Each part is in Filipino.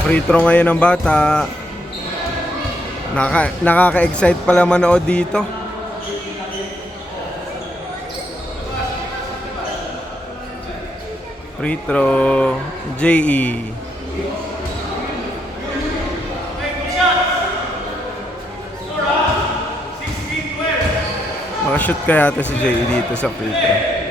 Free throw ngayon ng bata. Nakaka-excite pala manood dito. Free throw, JE. Makashoot kaya ito si JE dito sa free throw.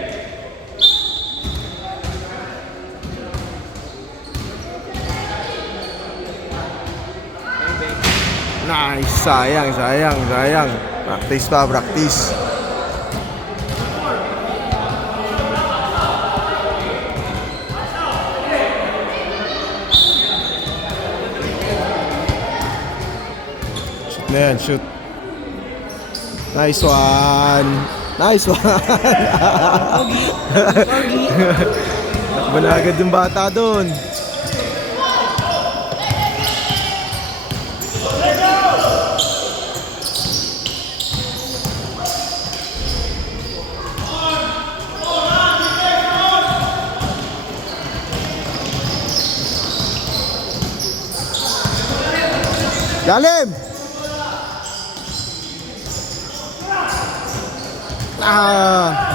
Nice, sayang. Practice pa, practice. Shoot na yan, shoot. Nice one. Takbo na agad yung bata doon. Lalim! Ah!